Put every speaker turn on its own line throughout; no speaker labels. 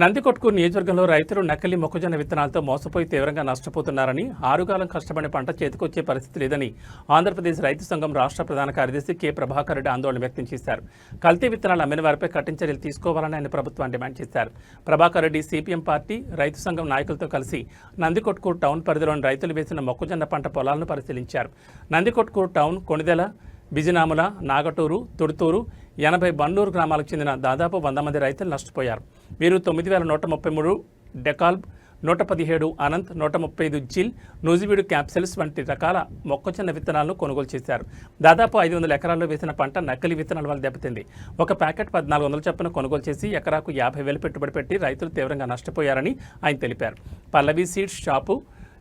నందికొట్కూరు నియోజకవర్గంలో రైతులు నకిలీ మొక్కజొన్న విత్తనాలతో మోసపోయి తీవ్రంగా నష్టపోతున్నారని ఆరుగాలం కష్టపడిన పంట చేతికొచ్చే పరిస్థితి లేదని ఆంధ్రప్రదేశ్ రైతు సంఘం రాష్ట్ర ప్రధాన కార్యదర్శి కె. ప్రభాకర్ రెడ్డి ఆందోళన వ్యక్తం చేశారు. కల్తీ విత్తనాలు అమ్మిన వారిపై కఠిన చర్యలు తీసుకోవాలని ఆయన ప్రభుత్వాన్ని డిమాండ్ చేశారు. ప్రభాకర్ రెడ్డి సిపిఎం పార్టీ రైతు సంఘం నాయకులతో కలిసి నందికొట్కూరు టౌన్ పరిధిలోని రైతులు వేసిన మొక్కజొన్న పంట పొలాలను పరిశీలించారు. నందికొట్కూరు టౌన్ కొణిదెల బిజినాముల నాగటూరు తుడుతూరు ఎనభై బండూరు గ్రామాలకు చెందిన దాదాపు వంద మంది రైతులు నష్టపోయారు. వీరు తొమ్మిది వేల నూట ముప్పై మూడు డెకాల్బ్ నూట పదిహేడు అనంత్ నూట ముప్పై ఐదు జిల్ నూజివీడు క్యాప్సిల్స్ వంటి రకాల మొక్కజొన్న విత్తనాలను కొనుగోలు చేశారు. దాదాపు ఐదు వందల ఎకరాల్లో వేసిన పంట నకిలీ విత్తనాల వల్ల దెబ్బతింది. ఒక ప్యాకెట్ పద్నాలుగు వందల చొప్పున కొనుగోలు చేసి ఎకరాకు యాభై వేలు పెట్టుబడి పెట్టి రైతులు తీవ్రంగా నష్టపోయారని ఆయన తెలిపారు. Pallavi seeds shop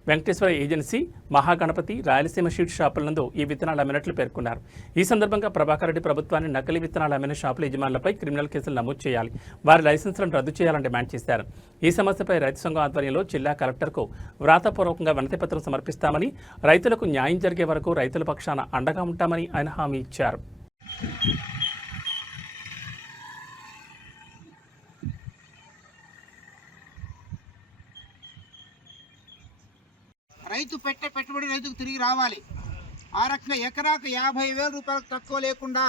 Venkateswara agency Mahaganapathi Rayalaseema sheet షాపుల నందు ఈ విత్తనాలు అమ్మినట్లు పేర్కొన్నారు. ఈ సందర్భంగా ప్రభాకర్ రెడ్డి ప్రభుత్వాన్ని నకిలీ విత్తనాలు అమ్మిన షాపుల యజమానులపై క్రిమినల్ కేసులు నమోదు చేయాలి. వారి లైసెన్సులను రద్దు చేయాలని డిమాండ్ చేశారు. ఈ సమస్యపై రైతు సంఘం ఆధ్వర్యంలో జిల్లా కలెక్టర్కు వ్రాతపూర్వకంగా వినతి పత్రం సమర్పిస్తామని రైతులకు న్యాయం జరిగే వరకు రైతుల పక్షాన అండగా ఉంటామని ఆయన హామీ ఇచ్చారు.
రైతు పెట్టే పెట్టుబడి రైతుకు తిరిగి రావాలి. ఆ రకంగా ఎకరాకు యాభై వేల రూపాయలకు తక్కువ లేకుండా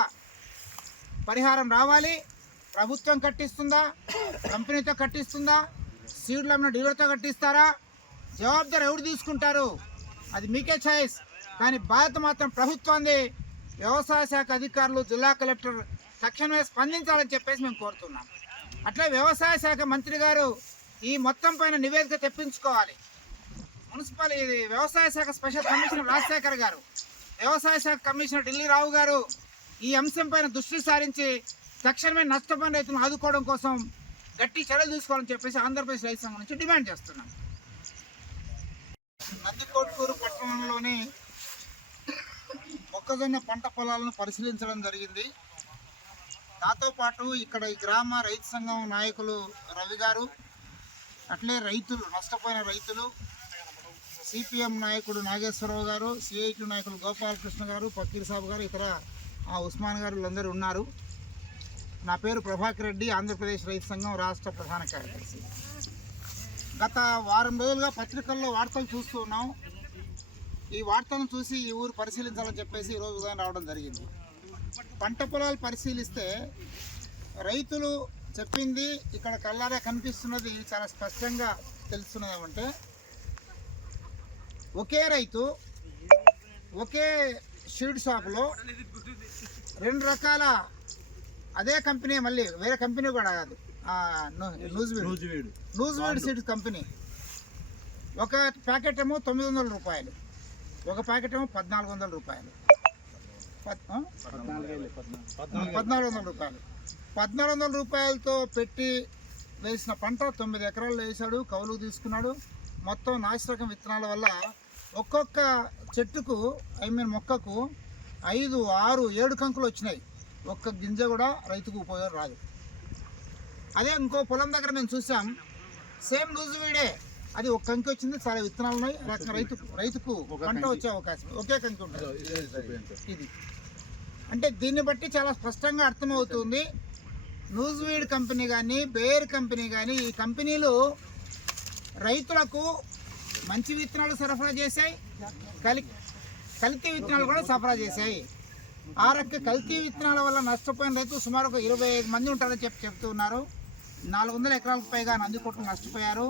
పరిహారం రావాలి. ప్రభుత్వం కట్టిస్తుందా? కంపెనీతో కట్టిస్తుందా? సీడ్లు అమ్మిన డీలర్తో కట్టిస్తారా? జవాబుదారు ఎవరు తీసుకుంటారు? అది మీకే ఛాయిస్ కానీ బాధ్యత మాత్రం ప్రభుత్వంది. వ్యవసాయ శాఖ అధికారులు జిల్లా కలెక్టర్ తక్షణమే స్పందించాలని చెప్పేసి మేము కోరుతున్నాం. అట్లా వ్యవసాయ శాఖ మంత్రి గారు ఈ మొత్తం పైన నివేదిక తెప్పించుకోవాలి. మున్సిపల్ ఇది వ్యవసాయ శాఖ స్పెషల్ కమిషనర్ రాజశేఖర్ గారు. వ్యవసాయ శాఖ కమిషనర్ ఢిల్లీ రావు గారు ఈ అంశంపైన దృష్టి సారించి తక్షణమే నష్టపోయిన రైతులను ఆదుకోవడం కోసం గట్టి చర్యలు తీసుకోవాలని చెప్పేసి ఆంధ్రప్రదేశ్ రైతు సంఘం నుంచి డిమాండ్ చేస్తున్నాం. నందికోట్కూరు పట్టణంలోని మొక్కజొన్న పంట పొలాలను పరిశీలించడం జరిగింది. నాతో పాటు ఇక్కడ ఈ గ్రామ రైతు సంఘం నాయకులు రవి గారు అట్లే రైతులు నష్టపోయిన రైతులు సిపిఎం నాయకుడు నాగేశ్వరరావు గారు సిఐటి నాయకులు గోపాలకృష్ణ గారు ఫకీర్ సాబు గారు ఇతర ఉస్మాన్ గారు వీళ్ళందరూ ఉన్నారు. నా పేరు ప్రభాకర్ రెడ్డి ఆంధ్రప్రదేశ్ రైతు సంఘం రాష్ట్ర ప్రధాన కార్యదర్శి. గత వారం రోజులుగా పత్రికల్లో వార్తలు చూస్తూ ఉన్నాం. ఈ వార్తలను చూసి ఈ ఊరు పరిశీలించాలని చెప్పేసి ఈరోజు ఉదయం రావడం జరిగింది. పంట పొలాలు పరిశీలిస్తే రైతులు చెప్పింది ఇక్కడ కల్లారా కనిపిస్తున్నది చాలా స్పష్టంగా తెలుస్తున్నది ఏమంటే ఒకే రైతు ఒకే షీడ్ షాప్లో రెండు రకాల అదే కంపెనీ మళ్ళీ వేరే కంపెనీ కూడా కాదు. నూజివీడు. నూజివీడు. Seeds company. ఒక ప్యాకెట్ ఏమో తొమ్మిది వందల రూపాయలు. ఒక ప్యాకెట్ ఏమో పద్నాలుగు వందల రూపాయలు? పద్నాలుగు. వందల రూపాయలు. పద్నాలుగు వందల రూపాయలతో పెట్టి వేసిన పంట తొమ్మిది ఎకరాలు వేసాడు కౌలుకు తీసుకున్నాడు. మొత్తం నాసిరకం విత్తనాల వల్ల ఒక్కొక్క చెట్టుకు ఐ మీన్ మొక్కకు ఐదు ఆరు ఏడు కంకులు వచ్చినాయి. ఒక్క గింజ కూడా రైతుకు ఉపయోగం రాదు. అదే ఇంకో పొలం దగ్గర మేము చూసాం. సేమ్ నూజువీడే అది ఒక కంకి వచ్చింది చాలా విత్తనాలు ఉన్నాయి. ఆ రకంగా రైతు రైతుకు పంట వచ్చే అవకాశం. ఒకే కంకి ఉంటుంది. ఇది అంటే దీన్ని బట్టి చాలా స్పష్టంగా అర్థమవుతుంది. న్యూస్వీడ్ కంపెనీ కానీ బేర్ కంపెనీ కానీ ఈ కంపెనీలు రైతులకు మంచి విత్తనాలు సరఫరా చేశాయి. కలి కల్తీ విత్తనాలు కూడా సరఫరా చేశాయి. ఆ రక కల్తీ విత్తనాల వల్ల నష్టపోయిన రైతు సుమారు ఒక ఇరవై ఐదు మంది ఉంటారని చెప్పి చెప్తున్నారు నాలుగు వందల ఎకరాలకు పైగా నందికోట్లు నష్టపోయారు.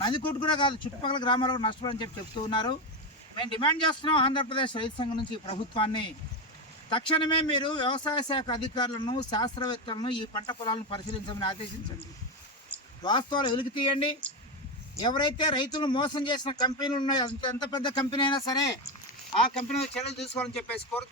నందికొట్టు కూడా కాదు చుట్టుపక్కల గ్రామాలకు నష్టపోయారని చెప్పి చెప్తూ ఉన్నారు. మేము డిమాండ్ చేస్తున్నాం ఆంధ్రప్రదేశ్ రైతు సంఘం నుంచి ప్రభుత్వాన్ని. తక్షణమే మీరు వ్యవసాయ శాఖ అధికారులను శాస్త్రవేత్తలను ఈ పంట పొలాలను పరిశీలించమని ఆదేశించండి. వాస్తవాలు వెలికి తీయండి. ఎవరైతే రైతులు మోసం చేసిన కంపెనీలు ఉన్నాయో అంత ఎంత పెద్ద కంపెనీ అయినా సరే ఆ కంపెనీ చర్యలు తీసుకోవాలని చెప్పేసి కోరు